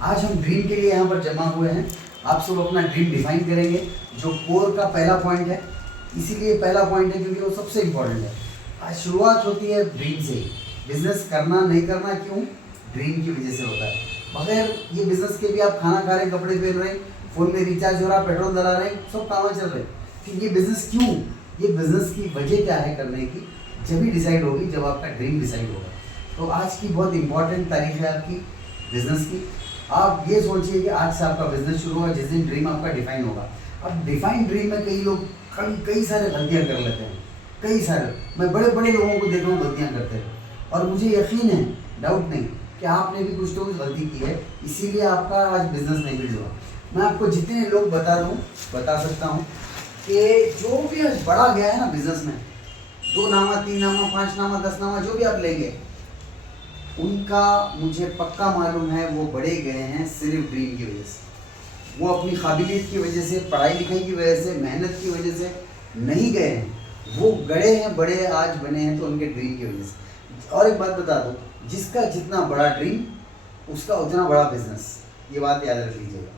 आज हम ड्रीम के लिए यहाँ पर जमा हुए हैं। आप सब अपना ड्रीम डिफाइन करेंगे, जो कोर का पहला पॉइंट है। इसीलिए पहला पॉइंट है क्योंकि वो सबसे इम्पोर्टेंट है। आज शुरुआत होती है ड्रीम से ही। बिजनेस करना नहीं करना क्यों? ड्रीम की वजह से होता है। बगैर ये बिजनेस के भी आप खाना खा रहे हैं, कपड़े पहन रहे हैं, फ़ोन में रिचार्ज हो रहा, पेट्रोल डला रहे हैं, सब काम चल रहे हैं। फिर ये बिज़नेस क्यों? ये बिज़नेस की वजह क्या है करने की? जब ही डिसाइड होगी जब आपका ड्रीम डिसाइड होगा। तो आज की बहुत इंपॉर्टेंट तारीख है आपकी बिज़नेस की। आप ये सोचिए कि आज से आपका बिजनेस शुरू होगा जिस दिन ड्रीम आपका डिफाइन होगा। अब डिफाइन ड्रीम में कई लोग कई सारे गलतियाँ कर लेते हैं, कई सारे। मैं बड़े बड़े लोगों को देख रहा हूँ गलतियाँ करते हैं, और मुझे यकीन है, डाउट नहीं, कि आपने भी कुछ तो कुछ गलती की है, इसीलिए आपका आज बिजनेस नहीं बिल्ड हुआ। मैं आपको जितने लोग बता सकता हूँ कि जो भी आज बड़ा गया है ना बिजनेस में, 2 नामा, 3 नामा, 5 नामा, 10 नामा, जो भी आप लेंगे, उनका मुझे पक्का मालूम है वो बड़े गए हैं सिर्फ ड्रीम की वजह से। वो अपनी काबिलियत की वजह से, पढ़ाई लिखाई की वजह से, मेहनत की वजह से नहीं गए हैं। वो गड़े हैं, बड़े आज बने हैं तो उनके ड्रीम की वजह से। और एक बात बता दो, जिसका जितना बड़ा ड्रीम उसका उतना बड़ा बिजनेस। ये बात याद रख लीजिएगा,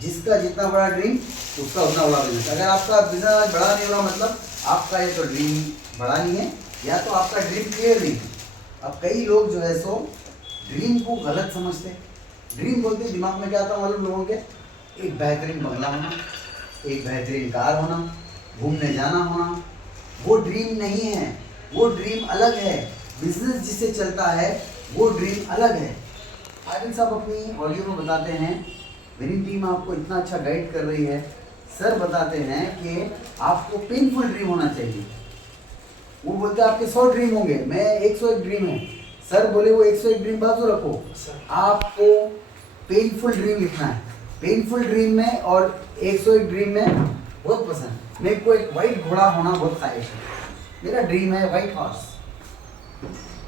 जिसका जितना बड़ा ड्रीम उसका उतना बड़ा बिजनेस। अगर आपका बिजनेस आज बड़ा नहीं हो रहा, मतलब आपका ये तो ड्रीम बड़ा नहीं है, या तो आपका ड्रीम क्लियर नहीं है। अब कई लोग जो है सो ड्रीम को गलत समझते हैं। ड्रीम बोलते हैं, दिमाग में क्या आता है मालूम लोगों के? एक बेहतरीन बंगला होना, एक बेहतरीन कार होना, घूमने जाना होना। वो ड्रीम नहीं है, वो ड्रीम अलग है। बिजनेस जिससे चलता है वो ड्रीम अलग है। आदिल साहब अपनी ऑडियो में बताते हैं, मेरी टीम आपको इतना अच्छा गाइड कर रही है। सर बताते हैं कि आपको पेनफुल ड्रीम होना चाहिए। वो बोलते हैं आपके 100 ड्रीम होंगे, मैं 101 ड्रीम है। सर बोले वो 101 ड्रीम बाजू रखो, आपको पेनफुल ड्रीम लिखना है। पेनफुल ड्रीम में और 101 ड्रीम में बहुत पसंद। मेरे को एक वाइट घोड़ा होना बहुत ख्वाहिश है। मेरा ड्रीम है वाइट हॉर्स।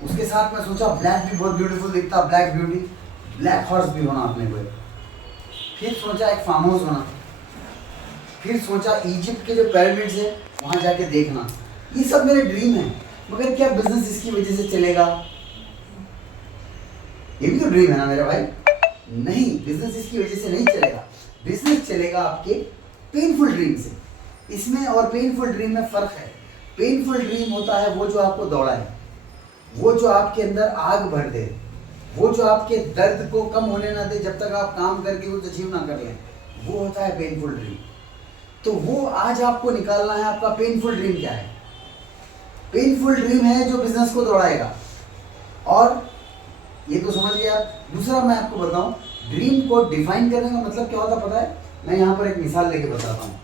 उसके साथ मैं सोचा ब्लैक भी बहुत ब्यूटीफुल दिखता, ब्लैक ब्यूटी, ब्लैक हॉर्स भी होना अपने को। फिर सोचा एक फार्म हाउस होना। फिर सोचा इजिप्ट के जो पिरामिड्स है वहाँ जाके देखना। ये सब मेरे ड्रीम है, मगर क्या बिजनेस इसकी वजह से चलेगा? ये भी तो ड्रीम है ना मेरा भाई। नहीं, बिजनेस इसकी वजह से नहीं चलेगा। बिजनेस चलेगा आपके पेनफुल ड्रीम से। इसमें और पेनफुल ड्रीम में फर्क है। पेनफुल ड्रीम होता है वो जो आपको दौड़ाए, वो जो आपके अंदर आग भर दे, वो जो आपके दर्द को कम होने ना दे जब तक आप काम करके कुछ अचीव ना कर लें, वो होता है पेनफुल ड्रीम। तो वो आज आपको निकालना है। आपका पेनफुल ड्रीम क्या है? पेनफुल ड्रीम है जो बिजनेस को दौड़ाएगा। और ये तो समझ गया। दूसरा मैं आपको बताऊं, ड्रीम को डिफाइन करने का मतलब क्या होता है पता है? मैं यहाँ पर एक मिसाल लेके बताता हूँ।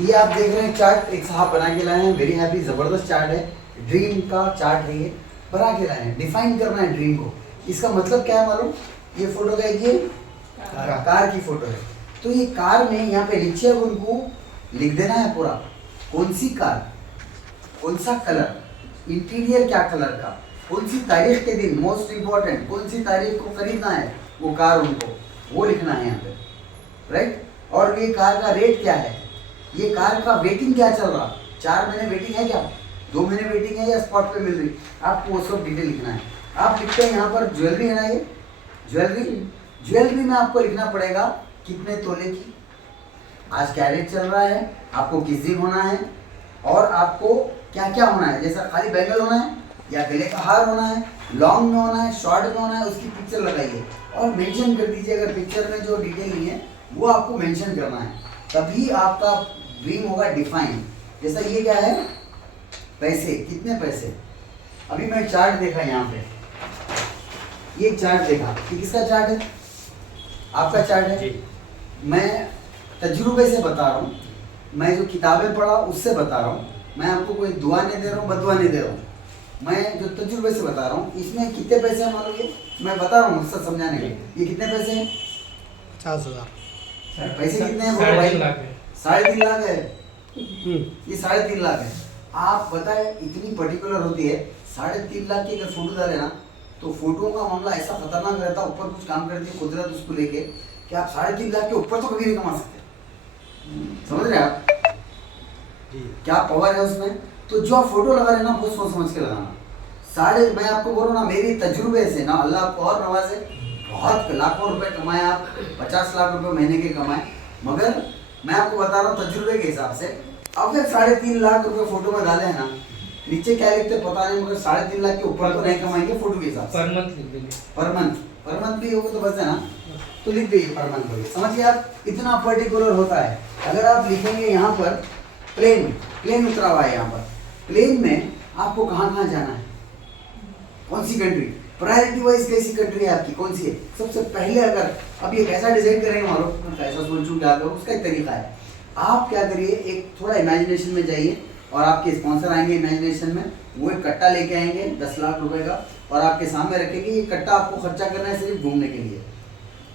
ये आप देख रहे हैं चार्ट, एक साहब बना के लाए हैं, वेरी हैप्पी, जबरदस्त चार्ट है। ड्रीम का चार्ट है, ये बना के लाए हैं। डिफाइन करना है ड्रीम को। इसका मतलब क्या है मालूम? ये फोटो का एक ये कार की फोटो है। तो ये कार में यहाँ पे नीचे उनको लिख देना है पूरा, कौन सी कार, कौन सा कलर, इंटीरियर क्या कलर का, कौन सी तारीख के दिन, मोस्ट इम्पोर्टेंट कौन सी तारीख को खरीदना है वो कार, उनको वो लिखना है यहाँ पे, राइट। और ये कार का रेट क्या है, ये कार का वेटिंग क्या चल रहा, 4 महीने वेटिंग है क्या, 2 महीने वेटिंग है या स्पॉट पे मिल रही, आपको वो सब डिटेल लिखना है। आप लिखते हैं यहाँ पर ज्वेलरी है ना, ये ज्वेलरी में आपको लिखना पड़ेगा कितने तोले की, आज क्या रेट चल रहा है, आपको किस दिन होना है, और आपको क्या क्या होना है। जैसा खाली बैंगल होना है या गले का हार होना है, लॉन्ग में होना है, शॉर्ट में होना है, उसकी पिक्चर लगाइए और मेंशन कर दीजिए। अगर पिक्चर में जो डिटेल नहीं है वो आपको मेंशन करना है, तभी आपका ड्रीम होगा डिफाइन। जैसा ये क्या है, पैसे, कितने पैसे। अभी मैं चार्ट देखा यहाँ पे, ये चार्ट देखा, ये किसका चार्ट है? आपका चार्ट है। मैं तजुर्बे से बता रहा हूँ, मैं जो किताबें पढ़ा उससे बता रहा हूँ। मैं आपको कोई दुआ नहीं दे रहा हूँ, बदुआ नहीं दे रहा हूँ, मैं जो तजुर्बे से बता रहा हूँ। इसमें कितने पैसे हैं मालूम? ये मैं बता रहा हूँ मकसद समझाने के। ये कितने पैसे हैं? 50,000। पैसे कितने हैं बोलो भाई? 3.5 लाख है। ये 3.5 लाख है। आप बताएं, इतनी पर्टिकुलर होती है। 3.5 लाख की अगर फोटो डाले ना, तो फोटो का मामला ऐसा खतरनाक रहता है, ऊपर कुछ काम करती है कुदरत उसको लेके, कि आप 3.5 लाख के ऊपर तो कभी नहीं कमा सकते। समझ रहे हैं आप क्या पावर है उसमें? तो जो आप फोटो लगा रहे हैं ना, बहुत सोच समझ के लगाना। मैं आपको बोल रहा हूँ ना, मेरी तजुर्बे से ना, अल्लाह आपको और नवाजे, बहुत लाखों रुपए कमाए आप, 50 लाख रुपए महीने के कमाए, मगर मैं आपको बता रहा हूँ तजुर्बे के हिसाब से, अब फिर 3.5 लाख रुपए फोटो में डाले हैं ना, नीचे क्या लिखते पता नहीं, मगर 3.5 लाख के ऊपर तो नहीं कमाएंगे फोटो के हिसाब से। पर मंथ लिख देंगे, पर मंथ भी होगा तो बस है ना, तो लिख दीजिए पर मंथ बोलिए, समझिए आप, इतना पर्टिकुलर होता है। अगर आप लिखेंगे यहाँ पर प्लेन उतरा हुआ है, यहाँ पर प्लेन में आपको कहाँ जाना है, कौन सी कंट्री, प्रायोरिटी वाइज कैसी कंट्री है आपकी, कौन सी है। सबसे पहले अगर अब ये कैसा डिजाइन करेंगे, मारो कैसा सोचूं क्या करूं, उसका एक तरीका है। आप क्या करिए, एक थोड़ा इमेजिनेशन में जाइए, और आपके स्पॉन्सर आएंगे इमेजिनेशन में, वो एक कट्टा लेके आएंगे 10 लाख रुपए का, और आपके सामने रखेंगे, ये कट्टा आपको खर्चा करना है सिर्फ घूमने के लिए।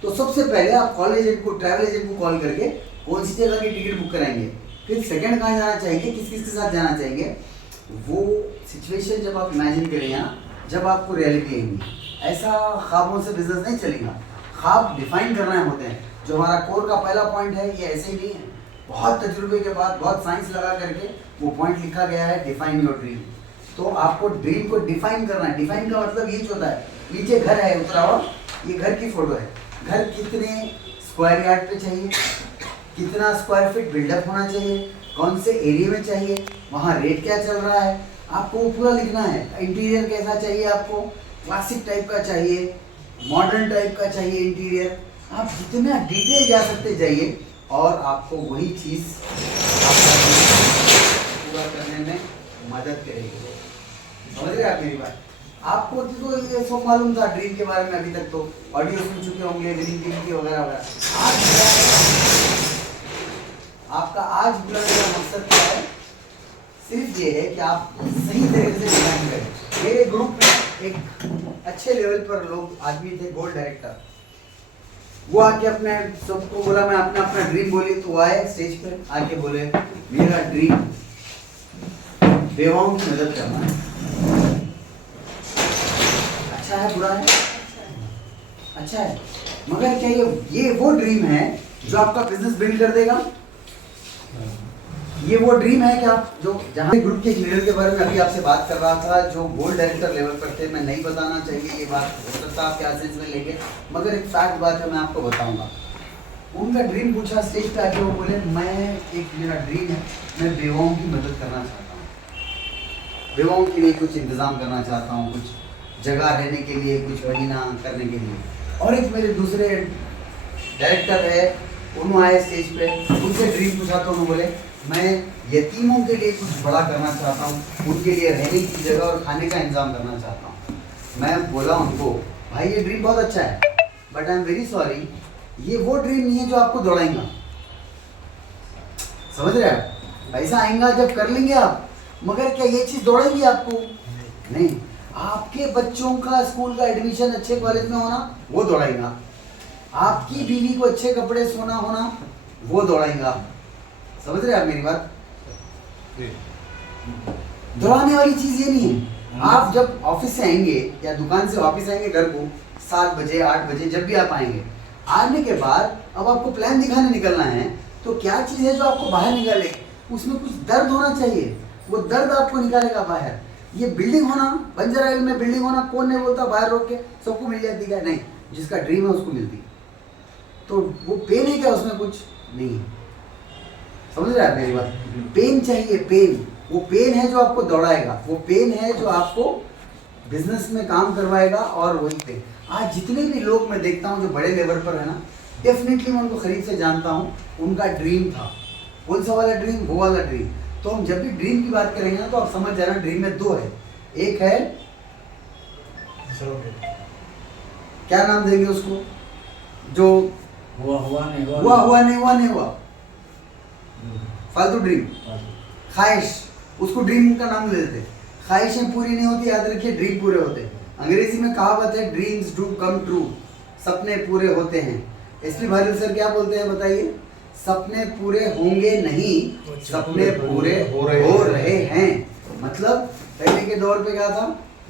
तो सबसे पहले आप कॉलेज एजेंट को, ट्रैवल एजेंट को कॉल करके कौन सी जगह की टिकट बुक कराएंगे, फिर सेकंड कहाँ जाना चाहेंगे, किस किस के साथ जाना चाहेंगे, वो सिचुएशन जब आप इमेजिन करेंगे ना, जब आपको रियलिटी आएंगी। ऐसा ख्वाबों से बिजनेस नहीं चलेगा, ख्वाब डिफाइन करना होते हैं। जो हमारा कोर का पहला पॉइंट है, ये ऐसे ही नहीं है, बहुत तजुर्बे के बाद, बहुत साइंस लगा करके वो पॉइंट लिखा गया है, डिफाइन योर ड्रीम। तो आपको ड्रीम को डिफाइन करना है। डिफाइन का मतलब ये होता है, नीचे घर है उतरा हुआ, ये घर की फोटो है, घर कितने स्क्वायर यार्ड पे चाहिए, कितना स्क्वायर फीट बिल्डअप होना चाहिए, कौन से एरिया में चाहिए, वहाँ रेट क्या चल रहा है, आपको वो पूरा लिखना है। इंटीरियर कैसा चाहिए आपको, क्लासिक टाइप का चाहिए, मॉडर्न टाइप का चाहिए इंटीरियर, आप जितना डिटेल जा सकते जाइए, और आपको वही चीज़ पूरा करने में मदद करेगी। समझ रहे आप मेरी बात। आपको तो ये सब मालूम था ड्रीम के बारे में, अभी तक तो ऑडियो सुन चुके होंगे ड्रीम के वगैरह वगैरह। आपका आज बुलाने का मकसद क्या है, सिर्फ ये है कि आप सही तरीके से डिजाइन करें। मेरे ग्रुप में एक अच्छे लेवल पर लोग आदमी थे, गोल्ड डायरेक्टर, वो आके अपने सबको बोला मैं अपना ड्रीम बोली, तो वो आए स्टेज पे आके बोले मेरा ड्रीम बेवाओं की मदद करना है। अच्छा है बुरा है, अच्छा है, मगर क्या ये वो ड्रीम है जो आपका बिजनेस बिल्ड कर देगा? ये वो ड्रीम है कि आप जो जहाँ ग्रुप के लीडर के बारे में अभी आपसे बात कर रहा था, जो गोल्ड डायरेक्टर लेवल पर थे, मैं नहीं बताना चाहिए ये बात, हो सकता है आप क्या सेंस में लेंगे, मगर एक फैक्ट बात है, मैं आपको बताऊंगा। उनका ड्रीम पूछा स्टेज पे आके, वो बोले मेरा ड्रीम है, मैं बेवाओं की मदद करना चाहता हूँ, बेवाओं के लिए कुछ इंतज़ाम करना चाहता हूँ, कुछ जगह रहने के लिए, कुछ महीना करने के लिए। और एक मेरे दूसरे डायरेक्टर है, उन्होंने आए स्टेज पे, उनसे ड्रीम पूछा तो उन्होंने बोले मैं यतीमों के लिए कुछ बड़ा करना चाहता हूँ, उनके लिए रहने की जगह और खाने का इंतजाम करना चाहता हूँ। मैं बोला उनको भाई ये ड्रीम बहुत अच्छा है, but I am very sorry, ये वो ड्रीम नहीं है जो आपको दौड़ाएगा। समझ रहे हैं? पैसा आएगा जब कर लेंगे आप, मगर क्या ये चीज़ दौड़ेगी आपको? नहीं। आपके बच्चों का स्कूल का एडमिशन अच्छे कॉलेज में होना वो दौड़ाएगा, आपकी बीवी को अच्छे कपड़े सोना होना वो दौड़ाएगा। समझ रहे हैं आप मेरी बात? दौड़ाने वाली चीज ये नहीं है। आप जब ऑफिस से आएंगे या दुकान से वापस आएंगे घर को 7 बजे 8 बजे, जब भी आप आएंगे, आने के बाद अब आपको प्लान दिखाने निकलना है, तो क्या चीज है जो आपको बाहर निकालेगी? उसमें कुछ दर्द होना चाहिए, वो दर्द आपको निकालेगा बाहर। ये बिल्डिंग होना, बंजर आइल में बिल्डिंग होना, कौन नहीं बोलता बाहर रोक के सबको मिल जाती है? नहीं, जिसका ड्रीम है उसको मिलती। तो वो पेन है क्या? उसमें कुछ नहीं है। समझ रहे हैं मेरी बात? पेन चाहिए, पेन। वो पेन है जो आपको दौड़ाएगा, वो पेन है जो आपको बिजनेस में काम करवाएगा। और वही पे आज जितने भी लोग मैं देखता हूँ जो बड़े लेवल पर है ना, डेफिनेटली मैं उनको करीब से जानता हूँ, उनका ड्रीम था। कौन सा वाला ड्रीम? वो वाला ड्रीम। तो हम जब भी ड्रीम की बात करेंगे ना, तो आप समझ जाना ड्रीम में 2 है। एक है क्या नाम देंगे उसको, जो हुआ नहीं हुआ, फालतू ड्रीम, ख्वाहिश, उसको ड्रीम का नाम ले देते। ख्वाहिशें पूरी नहीं होती, याद रखिए, ड्रीम पूरे होते हैं। अंग्रेजी में कहावत है, ड्रीम्स डू कम ट्रू, सपने पूरे होते हैं। एसपी भार्गव सर क्या बोलते हैं बताइए? सपने पूरे होंगे नहीं, सपने पूरे हो रहे हैं। मतलब पहले के दौर पे क्या था,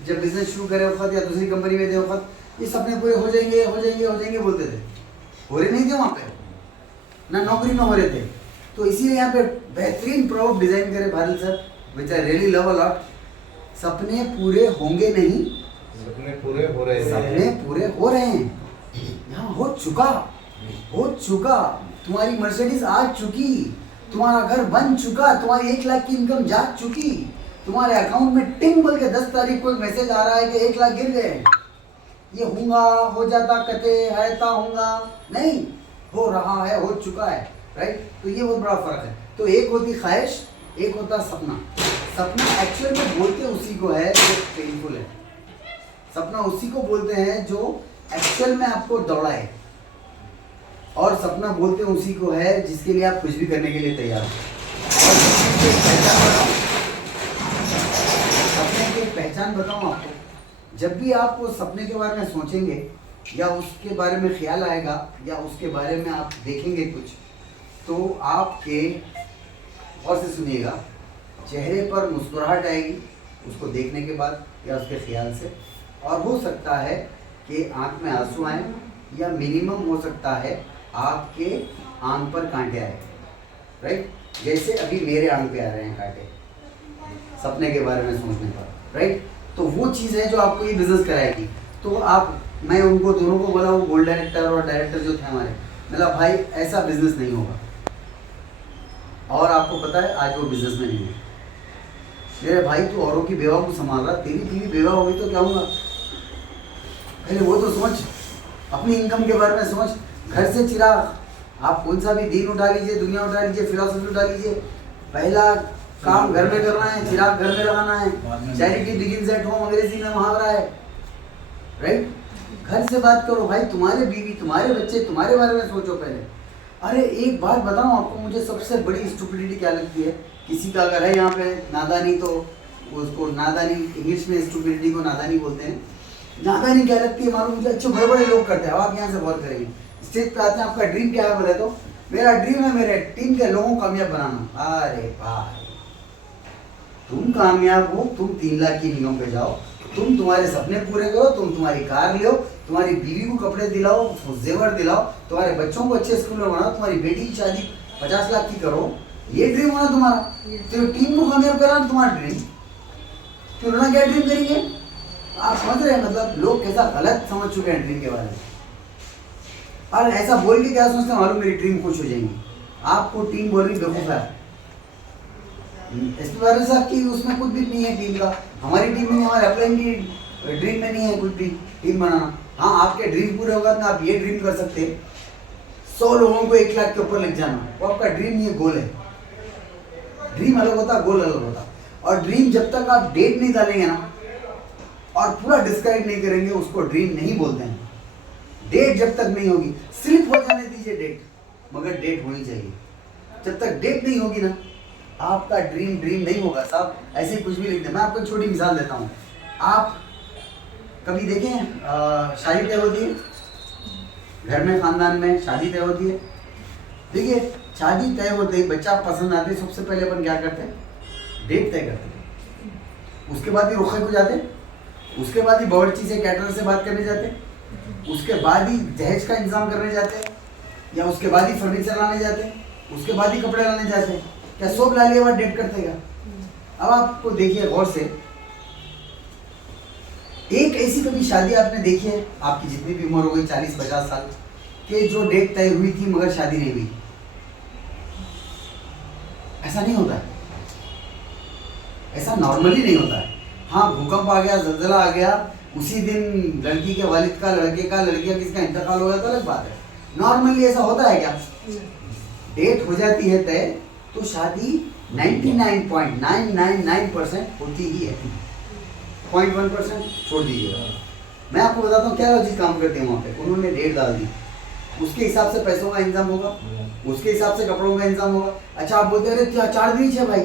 जब बिजनेस शुरू करे वक्त या दूसरी कंपनी में थे वक्त, ये सपने पूरे हो जाएंगे बोलते थे। हो रहे नहीं थे वहाँ पे, ना नौकरी में हो रहे थे। तो इसीलिए यहाँ पे बेहतरीन प्राउड डिजाइन करे Bhargava sir, which I really love a lot. सपने पूरे होंगे नहीं, सपने पूरे हो रहे हैं। सपने पूरे हो रहे हैं। यहाँ हो चुका। तुम्हारी मर्सिडीज आ चुकी, तुम्हारा घर बन चुका, तुम्हारी 1 लाख की इनकम जा चुकी, तुम्हारे अकाउंट में टिंग बोल के 10 तारीख को एक मैसेज आ रहा है कि 1 लाख गिर गए। ये होगा, हो जाता कते हैता होगा नहीं, हो रहा है, हो चुका है, राइट। तो ये बहुत बड़ा फर्क है। तो एक होती ख्वाहिश, एक होता सपना। सपना एक्चुअल में बोलते उसी को है जो पेनफुल है। सपना उसी को बोलते हैं जो एक्चुअल में आपको दौड़ाए, और सपना बोलते उसी को है जिसके लिए आप कुछ भी करने के लिए तैयार हो। और सपने की पहचान बताऊं आपको, जब भी आप वो सपने के बारे में सोचेंगे या उसके बारे में ख्याल आएगा या उसके बारे में आप देखेंगे कुछ, तो आपके, और से सुनिएगा, चेहरे पर मुस्कुराहट आएगी उसको देखने के बाद या उसके ख्याल से। और हो सकता है कि आंख में आंसू आए, या मिनिमम हो सकता है आपके आंख पर कांटे आए, राइट। जैसे अभी मेरे आंख पे आ रहे हैं कांटे सपने के बारे में सोचने पर, राइट। तो वो चीज़ है जो आपको ये बिजनेस कराएगी। तो मैं उनको दोनों को बोला, वो गोल्ड डायरेक्टर और डायरेक्टर जो थे हमारे, मतलब भाई ऐसा बिजनेस नहीं होगा। और आपको पता है आज वो बिजनेस में नहीं है। मेरे भाई तू औरों की बेवा को संभाल रहा, तेरी बीवी बेवा होगी तो क्या होगा, पहले वो तो सोच, अपनी इनकम के बारे में सोच। घर से चिराग, आप कौन सा भी दीन उठा लीजिए, दुनिया उठा लीजिए, फिलॉसफी उठा लीजिए, पहला काम घर में करना है, चिराग घर में लगाना है। चैरिटी बिगिंस एट होम अंग्रेजी में मुहावरा है, राइट। घर से बात करो भाई, तुम्हारे बीवी, तुम्हारे बच्चे, तुम्हारे बारे में सोचो पहले। अरे एक बात बताऊं आपको, मुझे सबसे बड़ी स्टुपिडिटी क्या लगती है, किसी का अगर है यहाँ पे नादानी, तो उसको नादानी, इंग्लिश में स्टुपिडिटी को नादानी बोलते हैं। नादानी क्या लगती है मालूम मुझे, अच्छे बड़े बड़े लोग करते हैं। अब आप यहाँ से गौर करेंगे, स्टेज पे आते हैं, आपका ड्रीम क्या है बोले तो मेरा ड्रीम है मेरे टीम के लोगों को कामयाब बनाना। अरे भाई तुम कामयाब हो, तुम 3 लाख की इनकम पे जाओ, तुम तुम्हारे सपने पूरे करो, तुम तुम्हारी कार लो, तुम्हारी बीवी को कपड़े दिलाओ, उसको जेवर दिलाओ, तुम्हारे बच्चों को अच्छे स्कूल में बनाओ, तुम्हारी बेटी की शादी 50 लाख की करो, ये ड्रीम होना तुम्हारा। तो टीम को कामयाब कराना तुम्हारा ड्रीम, तो रोना क्या ड्रीम करेंगे आप, समझ रहे हैं। मतलब लोग कैसा गलत समझ चुके हैं ड्रीम के बारे में। और ऐसा बोल के क्या सोचते हैं मालूम, मेरी टीम खुश हो जाएंगी। आपको टीम बोल रही बेवकूफ़ है। एसपी साहब की उसमें कुछ भी नहीं है टीम का, हमारी टीम में नहीं, हमारे अपलाइन की ड्रीम में नहीं है कुछ भी टीम बनाना। हाँ आपके ड्रीम पूरे होगा तो आप ये ड्रीम कर सकते हैं 100 लोगों को 1 लाख के ऊपर लिख जाना, वो आपका ड्रीम नहीं है, गोल है। ड्रीम अलग होता, गोल अलग होता। और ड्रीम जब तक आप डेट नहीं डालेंगे ना और पूरा डिस्क्राइब नहीं करेंगे, उसको ड्रीम नहीं बोलते हैं। डेट जब तक नहीं होगी, सिर्फ हो जाने दीजिए डेट, मगर डेट होनी चाहिए। जब तक डेट नहीं होगी ना, आपका ड्रीम नहीं होगा साहब। ऐसे कुछ भी लिख दे। मैं आपको एक छोटी मिसाल देता हूँ। आप कभी देखें शादी तय होती है घर में, खानदान में शादी तय होती है। देखिए शादी तय होते ही बच्चा पसंद आते, सबसे पहले अपन क्या करते हैं, डेट तय करते हैं। उसके बाद ही रुखे को जाते, उसके बाद ही बावर्ची से, कैटरर से बात करने जाते, उसके बाद ही दहेज का इंतजाम करने जाते, या उसके बाद ही फर्नीचर लाने जाते, उसके बाद ही कपड़े लाने जाते। क्या सब ला लिया बाद डेट करते क्या? अब आपको देखिए गौर से, एक ऐसी कभी शादी आपने देखी है, आपकी जितनी भी उम्र हो गई 40-50 साल के, जो डेट तय हुई थी मगर शादी नहीं हुई? ऐसा नहीं होता है, ऐसा नॉर्मली नहीं होता है। हाँ भूकंप आ गया, जलजला आ गया, उसी दिन लड़की के वालिद का, लड़के का, लड़की का, किसका इंतकाल हो गया तो अलग बात है। नॉर्मली ऐसा होता है क्या? डेट हो जाती है तय तो शादी 99.999% होती ही है, 0.1% छोड़ दीजिएगा। मैं आपको बताता हूँ क्या चीज़ काम करते हैं वहाँ पे। उन्होंने डेट डाल दी, उसके हिसाब से पैसों का इंतजाम होगा, उसके हिसाब से कपड़ों का इंतजाम होगा। अच्छा आप बोलते अरे 4 दिन ही है भाई,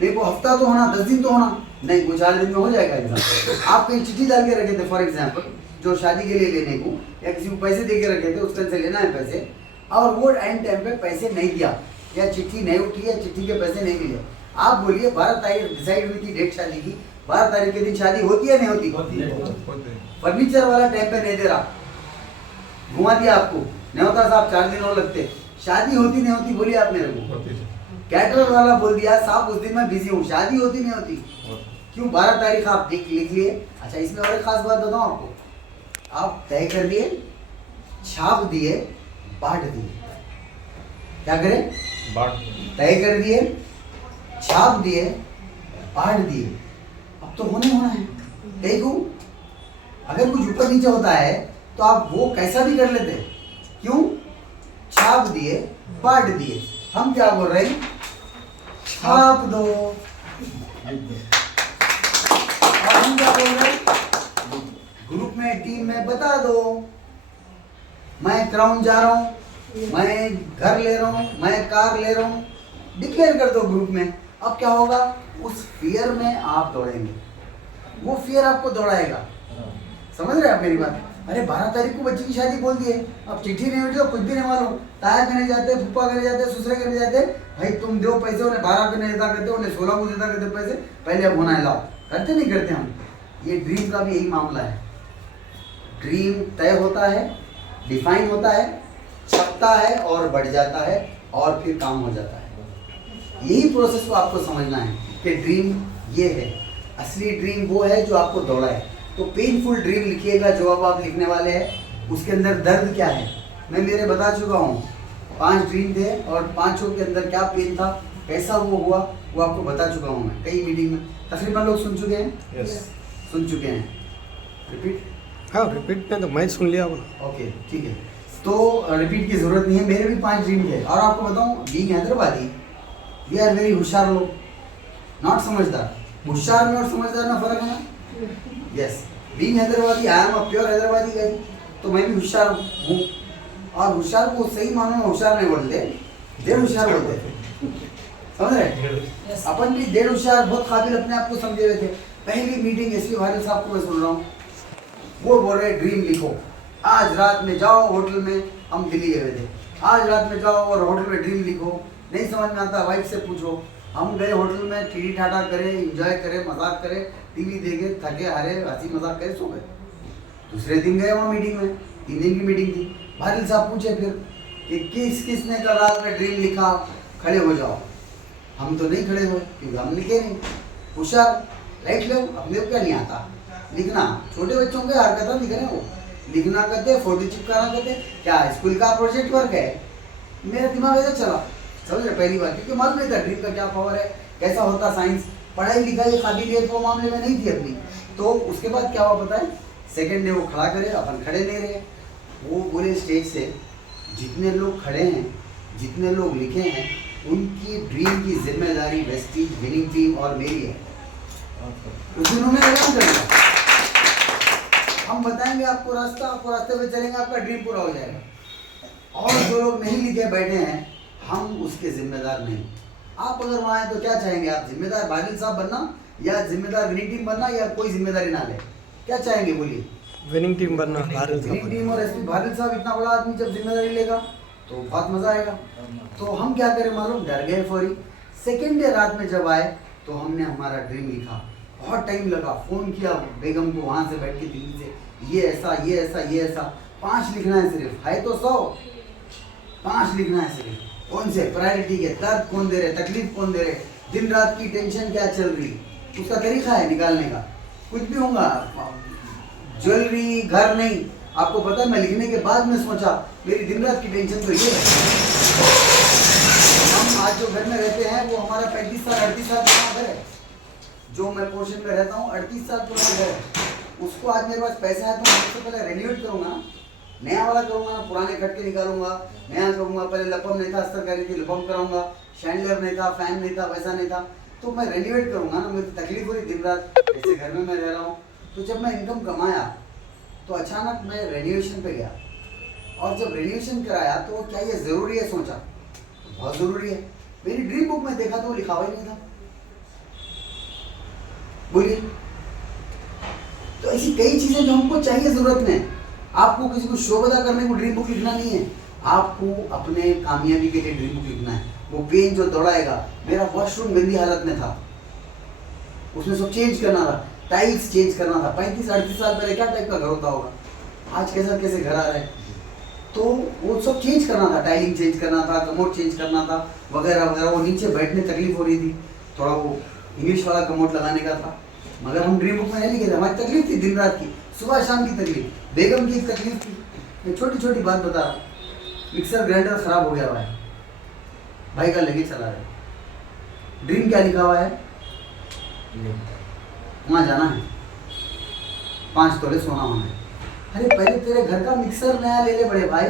मेरे को हफ्ता तो होना, 10 दिन तो होना नहीं, वो 4 दिन में हो जाएगा इंतजाम। आप कहीं चिट्ठी डाल के रखे थे फॉर एग्जाम्पल, जो शादी के लिए लेने को, या किसी को पैसे दे के रखे थे, उसके से लेना है पैसे, और वो एंड टाइम पे पैसे नहीं दिया, या चिट्ठी नहीं उठी, या चिट्ठी के पैसे नहीं मिले। आप बोलिए 12 तारीख डिसाइड हुई थी डेट शादी की, 12 तारीख के दिन शादी होती है नहीं होती? फर्नीचर वाला टाइम पे नहीं दे रहा, घुमा दिया आपको, नहीं होता साहब 4 दिन और लगते। शादी होती नहीं होती बोलिए आप मेरे को? कैटरर वाला बोल दिया साहब उस दिन मैं बिजी हूँ, शादी होती नहीं होती? क्यों 12 तारीख आप लिख लिए। अच्छा, इसमें और एक खास बात बताऊं आपको, आप तय कर दिए, छाप दिए, बांट दिए। क्या करें? तय कर दिए, छाप दिए, बांट दिए। अब तो होने होना है। तय को अगर कुछ ऊपर नीचे होता है तो आप वो कैसा भी कर लेते। क्यों? छाप दिए, बांट दिए। हम क्या बोल रहे हैं? छाप दो। और हम क्या बोल रहे हैं? ग्रुप में, टीम में बता दो, मैं क्राउन जा रहा हूँ, मैं घर ले रहा हूँ, मैं कार ले रहा हूँ। डिक्लेयर कर दो ग्रुप में। अब क्या होगा? उस फियर में आप दौड़ेंगे, वो फियर आपको दौड़ाएगा। समझ रहे हैं आप मेरी बात? अरे 12 तारीख को बच्ची की शादी बोल दिए, अब चिट्ठी नहीं उठी तो कुछ भी नहीं मालूम। ताया करने जाते, फूफा करने जाते, ससुरे करने जाते, भाई तुम दो पैसे, उन्हें 12 को नहीं देता करते, उन्हें 16 को देता करते पैसे, पहले अब होना है लाओ। करते नहीं करते हम? ये ड्रीम का भी यही मामला है। ड्रीम तय होता है, डिफाइन होता है, छपता है और बढ़ जाता है और फिर काम हो जाता है। यही प्रोसेस को आपको समझना है कि ड्रीम ये है। असली ड्रीम वो है जो आपको दौड़ाए। तो पेनफुल ड्रीम लिखिएगा जो अब आप लिखने वाले हैं। उसके अंदर दर्द क्या है मैं मेरे बता चुका हूँ। 5 ड्रीम थे और 5 के अंदर क्या पेन था, कैसा वो हुआ, वो आपको बता चुका हूँ मैं कई मीटिंग में। तकरीबन लोग सुन चुके हैं? यस, सुन चुके हैं। रिपीट? हाँ, रिपीट में तो मैं सुन लिया वो। ओके, ठीक है। तो रिपीट की जरूरत नहीं है। मेरे भी 5 ड्रीम थे। और आपको बताऊँ, being Hyderabadi, we are very होशियार लोग, नॉट समझदार। होशियार में और समझदार में फर्क है ना? Yes, being Hyderabadi, I am a pure Hyderabadi guy. तो मैं भी होशियार हूँ। और होशियार को सही मानों में होशियार नहीं बोलते, डेढ़ होशियार बोलते। समझ रहे? अपन भी डेढ़ होशियार, बहुत काबिल अपने आप को समझे हुए थे। पहली मीटिंग एसपी वारिल साहब को मैं सुन रहा हूँ, वो बोल रहे ड्रीम लिखो, आज रात में जाओ होटल में, हम दिल्ली गए थे, आज रात में जाओ और होटल में ड्रीम लिखो। नहीं समझ में आता, वाइफ से पूछो। हम गए होटल में, टीटी ठाटा करे, एंजॉय करे, मजाक करे, टीवी देखे, थके हारे, हंसी मजाक करे, सो गए। दूसरे दिन गए वहाँ मीटिंग में, 3 दिन की मीटिंग थी। भारिल साहब पूछे फिर कि किसने कल रात में ड्रीम लिखा, खड़े हो जाओ। हम तो नहीं खड़े हुए क्योंकि हम लिखे नहीं। होशियार, राइट लो, अपने को क्या नहीं आता लिखना। छोटे बच्चों के हरकत लिख रहे हैं, वो लिखना करते, फोटो चिपकाना करते, क्या स्कूल का प्रोजेक्ट वर्क है। मेरा दिमाग ऐसे चला, समझ रहे? पहली बार, क्योंकि मालूम नहीं था ड्रीम का क्या पावर है, कैसा होता साइंस। पढ़ाई लिखाई काबिलियत वो मामले में नहीं थी अपनी। तो उसके बाद क्या हुआ पता है? सेकंड डे वो खड़ा करे, अपन खड़े नहीं रहे। वो बोले स्टेज से, जितने लोग खड़े हैं, जितने लोग लिखे हैं, उनकी ड्रीम की जिम्मेदारी वेस्टीज, विनिंग टीम और मेरी है। उस दिन उन्होंने ऐलान कर दिया, हम बताएंगे आपको रास्ता, आपको रास्ते पे चलेंगे, आपका ड्रीम पूरा हो जाएगा। और जो लोग नहीं लिखे बैठे हैं, हम उसके जिम्मेदार नहीं। आप अगर वहाँ हैं तो क्या चाहेंगे? आप जिम्मेदार भारिल साहब बनना या जिम्मेदार विनिंग टीम बनना, या कोई जिम्मेदारी ना ले? क्या चाहेंगे बोलिए? विनिंग टीम बनना। Winning team. और एसपी भारिल साहब इतना बड़ा आदमी जब जिम्मेदारी लेगा तो बहुत मजा आएगा। तो हम क्या करें मालूम? डर गए फौरी। सेकेंड डे रात में जब आए तो हमने हमारा ड्रीम लिखा। बहुत टाइम लगा, फ़ोन किया बेगम को वहाँ से बैठ के दिल्ली से, ये ऐसा, ये ऐसा, ये ऐसा। 5 लिखना है सिर्फ, है तो 100, 5 लिखना है सिर्फ। कौन से प्रायोरिटी के, दर्द कौन दे रहे, तकलीफ कौन दे रहे, दिन रात की टेंशन क्या चल रही, उसका तरीका है निकालने का। कुछ भी होगा, ज्वेलरी, घर नहीं। आपको पता है, मैं लिखने के बाद में सोचा मेरी दिन रात की टेंशन तो ये है। हम आज जो घर में रहते हैं वो हमारा 35 साल 38 साल पुराना घर है। जो मैं पोर्शन में रहता हूँ 38 साल पुराना घर है। उसको आज मेरे पास पैसा है तो मैं सबसे पहले रेन्यूएट करूँगा ना, नया वाला करूँगा ना, पुराने खटके निकालूंगा, नया करूँगा। पहले लपम नहीं था, अस्तर करी थी, लपम कराऊंगा। शैंडलर नहीं था, फैन नहीं था, वैसा नहीं था, तो मैं रेन्यूएट करूँगा ना। मुझे तकलीफ हो रही दिन रात, ऐसे घर में मैं रह रहा हूँ। तो जब मैं इनकम कमाया तो अचानक मैं रेन्यूएशन पे गया, और जब रेन्यूएशन कराया तो क्या ये ज़रूरी है? सोचा बहुत ज़रूरी है। मेरी ड्रीम बुक में देखा तो वो लिखा हुआ ही नहीं था। बोलिए, तो ऐसी कई चीज़ें जो हमको चाहिए ज़रूरत में। आपको किसी को शो बता करने को ड्रीम बुक लिखना नहीं है, आपको अपने कामयाबी के लिए ड्रीम बुक लिखना है। वो पेन जो दौड़ाएगा। मेरा वॉशरूम गंदी हालत में था, उसमें सब चेंज करना था, टाइल्स चेंज करना था। 35-38 साल पहले क्या टाइप का घर होता होगा, आज कैसे कैसे घर आ रहे हैं। तो वो सब चेंज करना था, टाइलिंग चेंज करना था, कमोड चेंज करना था, वगैरह वगैरह। वो नीचे बैठने तकलीफ हो रही थी, थोड़ा वो इंग्लिश वाला कमोड लगाने का था। मगर हम ड्रीम बुक में नहीं लिखे थे, हमारी तकलीफ थी दिन रात की, सुबह शाम की तकलीफ, बेगम की एक तकलीफ थी। मैं छोटी छोटी बात बता रहा हूँ। मिक्सर ग्राइंडर खराब हो गया हुआ है, भाई का लेके चला रहे। ड्रीम क्या लिखा हुआ है? वहाँ जाना है, 5 तोले सोना होना है। अरे पहले तेरे घर का मिक्सर नया ले ले बड़े भाई,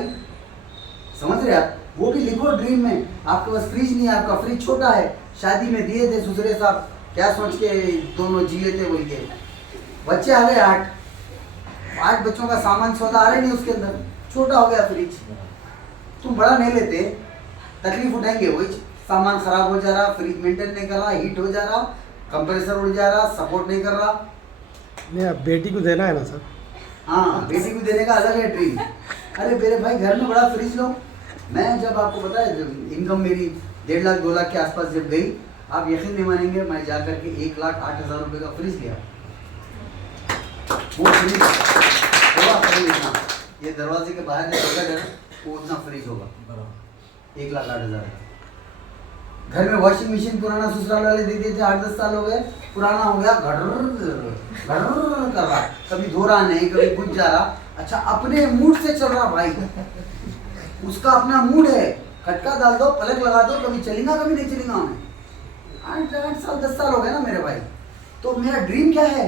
समझ रहे आप? वो भी लिखो ड्रीम में। आपके पास फ्रिज नहीं है, आपका फ्रिज छोटा है, शादी में दिए थे ससुरे साहब, क्या सोच के दोनों जी लेते बोल के। बच्चे आ गए 8 बच्चों का सामान सौदा आ रहा नहीं उसके अंदर, छोटा हो गया फ्रिज। तुम बड़ा नहीं लेते, तकलीफ उठाएंगे, वही सामान खराब हो जा रहा, फ्रिज मेंटेन नहीं कर रहा, हीट हो जा रहा, कंप्रेसर उड़ जा रहा, सपोर्ट नहीं कर रहा। नहीं, अब बेटी को देना है ना सर। हाँ, बेटी को देने का अलग है ड्रीम। अरे मेरे भाई घर में बड़ा फ्रिज लो। मैं जब आपको पता है इनकम मेरी 1.5 लाख 2 लाख के आसपास जब गई, आप यकीन नहीं मानेंगे, मैं जा कर के 1,08,000 रुपये का फ्रिज लिया। वो फ्रिज होगा फ्रिज इतना, ये दरवाजे के बाहर जो सॉकेट है वो उतना फ्रिज होगा, 1,08,000 का। घर में वॉशिंग मशीन पुराना ससुराल वाले दे दिए थे, 8-10 साल हो गए, पुराना हो गया, घड़ कर रहा, कभी धो रहा नहीं, कभी बुझ जा रहा। अच्छा, अपने मूड से चल रहा भाई, उसका अपना मूड है, खटका डाल दो, पलक लगा दो, कभी चलेगा कभी नहीं चलेगा। हमें 8 साल 10 साल हो गए ना मेरे भाई। तो मेरा ड्रीम क्या है?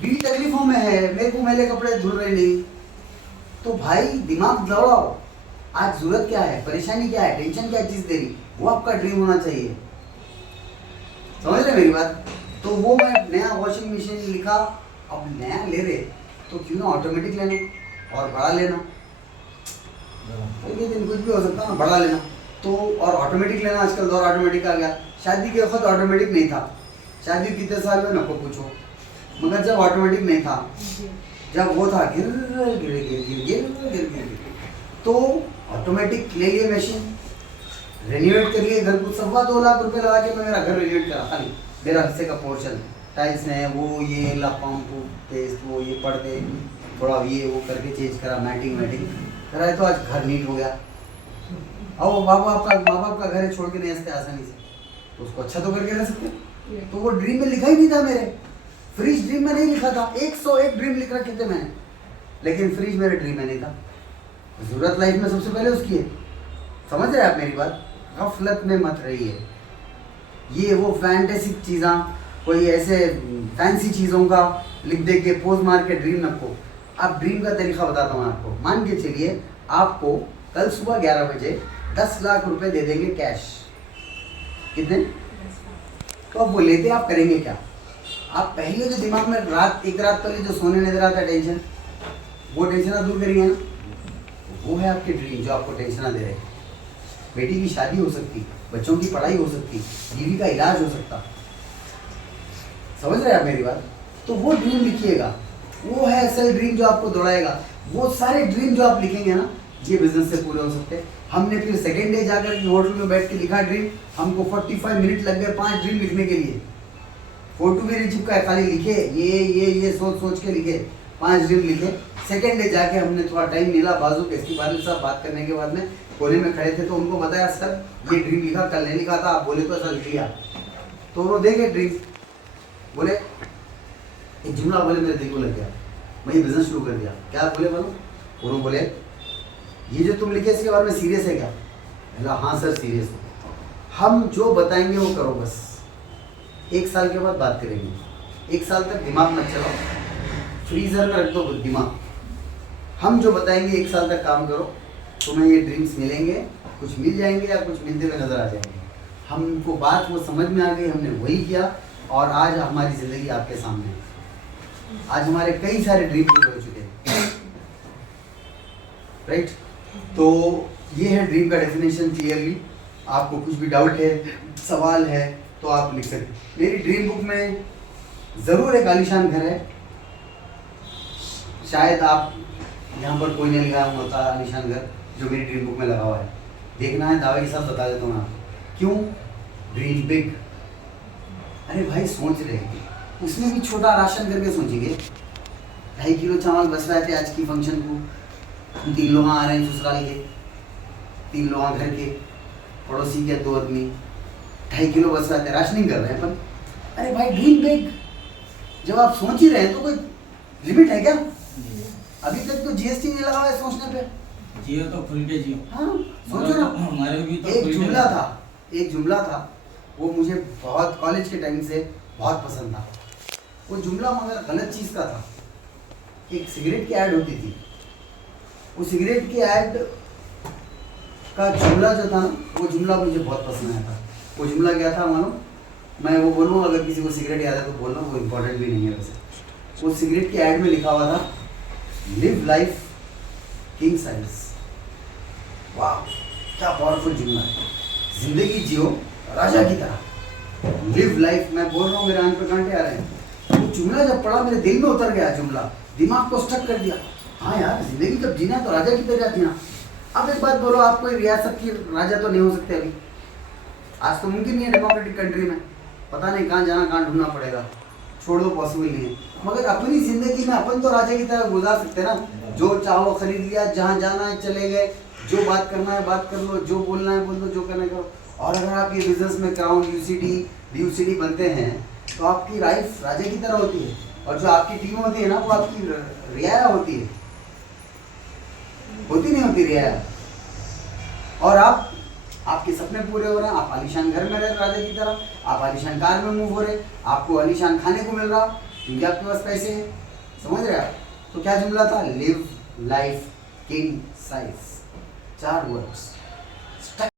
बीवी तकलीफों में है, मेरे को मैले कपड़े धुल रहे नहीं, तो भाई दिमाग दौड़ाओ। आज जरूरत क्या है, परेशानी क्या है, टेंशन क्या चीज़ दे रही, वो आपका ड्रीम होना चाहिए। समझ रहे मेरी बात? तो वो मैं नया वॉशिंग मशीन लिखा, अब नया ले रहे तो क्यों ना ऑटोमेटिक लेना और बड़ा लेना। ये दिन कुछ भी हो सकता है ना, बड़ा लेना तो, और ऑटोमेटिक लेना। आजकल दौर ऑटोमेटिक आ गया। शादी के वक्त ऑटोमेटिक नहीं था, शादी कितने साल में नको पूछो, मगर जब ऑटोमेटिक नहीं था, जब वो था गिर गिर गिर गिर गिर गिर गिर, तो ऑटोमेटिक ले लिए मशीन, रेन्यूएट करिए घर को। 2.25 लाख रुपए लगा के मैं मेरा घर रेन्यूएट करा, खाली मेरा हिस्से का पोर्शन, टाइल्स है वो, ये पंप पेस्ट, वो ये पर्दे, थोड़ा ये वो करके चेंज करा, मैटिंग करा है, तो आज घर नीट हो गया। अब माँ बाप का घर है, छोड़ के नहीं हंसते आसानी से, तो उसको अच्छा तो करके रह सकते। तो वो ड्रीम में लिखा ही नहीं था मेरे, फ्रिज ड्रीम में नहीं लिखा था। 101 ड्रीम लिख रखे थे मैंने, लेकिन फ्रिज मेरे ड्रीम में नहीं था। जरूरत लाइफ में सबसे पहले उसकी है। समझ रहे आप मेरी बात? गफलत में मत रहिए। ये वो फैंटेसिक चीज़ा, कोई ऐसे फैंसी चीज़ों का लिख दे के पोज मार के ड्रीम रखो। आप ड्रीम का तरीका बताता हूँ आपको। मान के चलिए आपको कल सुबह 11 बजे 10 लाख रुपए दे देंगे कैश। कितने? तो अब वो लेते आप करेंगे क्या? आप पहले जो दिमाग में एक रात पहले जो सोने नहीं दे रहा था टेंशन, वो टेंशन आप दूर करिए ना। वो है आपके ड्रीम जो आपको टेंशन दे रहे हैं। बेटी की शादी हो सकती, बच्चों की पढ़ाई हो सकती, बीवी का इलाज हो सकता। समझ रहे हैं आप मेरी बात? तो वो ड्रीम लिखिएगा, वो है असल ड्रीम जो आपको दौड़ाएगा। वो सारे ड्रीम जो आप लिखेंगे ना, ये बिजनेस से पूरे हो सकते हैं। हमने फिर सेकेंड डे जाकर के होटल में बैठ के लिखा ड्रीम, हमको 45 मिनट लग गए 5 ड्रीम लिखने के लिए। फोटो भी नहीं चिपका, खाली लिखे, ये सोच के लिखे, 5 ड्रीम लिखे। सेकेंड डे जाके हमने थोड़ा टाइम मिला, बाजू के एसपी बादल साहब बात करने के बाद में कोने में खड़े थे, तो उनको बताया सर ये ड्रीम लिखा, कल नहीं लिखा था, आप बोले तो ऐसा लिख लिया। तो वो देखे ड्रीम, बोले एक जुमला बोले मेरे दिल को लग गया, मैं ये बिजनेस शुरू कर दिया। क्या बोले बोलो? उन्होंने बोले ये जो तुम लिखे इसके बारे में सीरियस है क्या? बोला हाँ सर सीरियस है। हम जो बताएंगे वो करो, बस 1 साल के बाद बात करेंगे। 1 साल तक दिमाग मत चलाओ, फ्रीजर में रख दो दिमाग। हम जो बताएंगे 1 साल तक काम करो, तुम्हें ये ड्रीम्स मिलेंगे, कुछ मिल जाएंगे या कुछ मिलते हुए नजर आ जाएंगे। हमको बात वो समझ में आ गई, हमने वही किया और आज हमारी ज़िंदगी आपके सामने है। आज हमारे कई सारे ड्रीम पूरे हो चुके हैं, राइट? तो ये है ड्रीम का डेफिनेशन क्लियरली। आपको कुछ भी डाउट है, सवाल है तो आप लिख सकते। मेरी ड्रीम बुक में ज़रूर एक आलीशान घर है, शायद आप यहाँ पर कोई नहीं लिखा होता आलीशान घर जो मेरी ड्रीम बुक में लगा हुआ है। देखना है, दावे के साथ बता देता हूँ मैं आपको। क्यों? Dream big. अरे भाई सोच रहे हैं, उसमें भी छोटा राशन करके सोचेंगे। 2.5 किलो चावल बच रहे थे आज की फंक्शन को, 3 लोग आ रहे हैं ससुराल के, 3 लोग घर के, पड़ोसी के 2 आदमी, 2.5 किलो बच रहे थे, राशनिंग कर रहे हैं अपन। अरे भाई ड्रीम बिग, जब आप सोच ही रहे हैं तो कोई लिमिट है क्या? अभी तक तो जीएसटी नहीं लगा हुआ है सोचने पे। जियो तो खुल के जियो। हाँ सोचो ना, हमारे भी तो एक खुल के जुमला था, एक जुमला था, वो मुझे बहुत कॉलेज के टाइम से बहुत पसंद था। वो जुमला मगर गलत चीज़ का था। एक सिगरेट की ऐड होती थी, वो सिगरेट की ऐड का जुमला जो था ना, वो जुमला मुझे बहुत पसंद आया था। वो जुमला क्या था मानो, मैं वो बोलूँ, अगर किसी को सिगरेट याद है तो बोलना, वो इम्पोर्टेंट भी नहीं है वैसे। वो सिगरेट की ऐड में लिखा हुआ था, लिव लाइफ किंग साइज। वाह क्या पावरफुल जुमला है। जिंदगी जियो राजा की तरह, लिव लाइफ। मैं बोल रहा हूँ, मेरे आंख पे कांटे आ रहे हैं। वो जुमला जब पढ़ा मेरे दिल में उतर गया, जुमला दिमाग को स्टक कर दिया। हाँ यार, जिंदगी जब जीना तो राजा की तरह जीना। अब एक बात बोलो, आप कोई रियासत की राजा तो नहीं हो सकते अभी, आज तो मुमकिन नहीं है डेमोक्रेटिक कंट्री में। पता नहीं कहाँ जाना, कहाँ ढूंढना पड़ेगा, छोड़ दो, पॉसिबल नहीं है। मगर अपनी जिंदगी में अपन तो राजा की तरह गुजार सकते हैं ना। जो चाहो खरीद लिया, जहाँ जाना है चले गए, जो बात करना है बात कर लो, जो बोलना है बोल दो, जो करना है करो। और अगर आप ये बिजनेस में क्राउन, यूसीडी बनते हैं तो आपकी लाइफ राजा की तरह होती है। और जो आपकी टीम होती है ना, वो आपकी रियाया होती है, होती नहीं होती रियाया। और आपके सपने पूरे हो रहे हैं, आप आलीशान घर में रह रहे राजा की तरह, आप आलीशान कार में मूव हो रहे, आपको आलीशान खाने को मिल रहा क्योंकि आपके पास पैसे हैं। समझ रहे आप? तो क्या जुमला था? Live life king size, 4 words.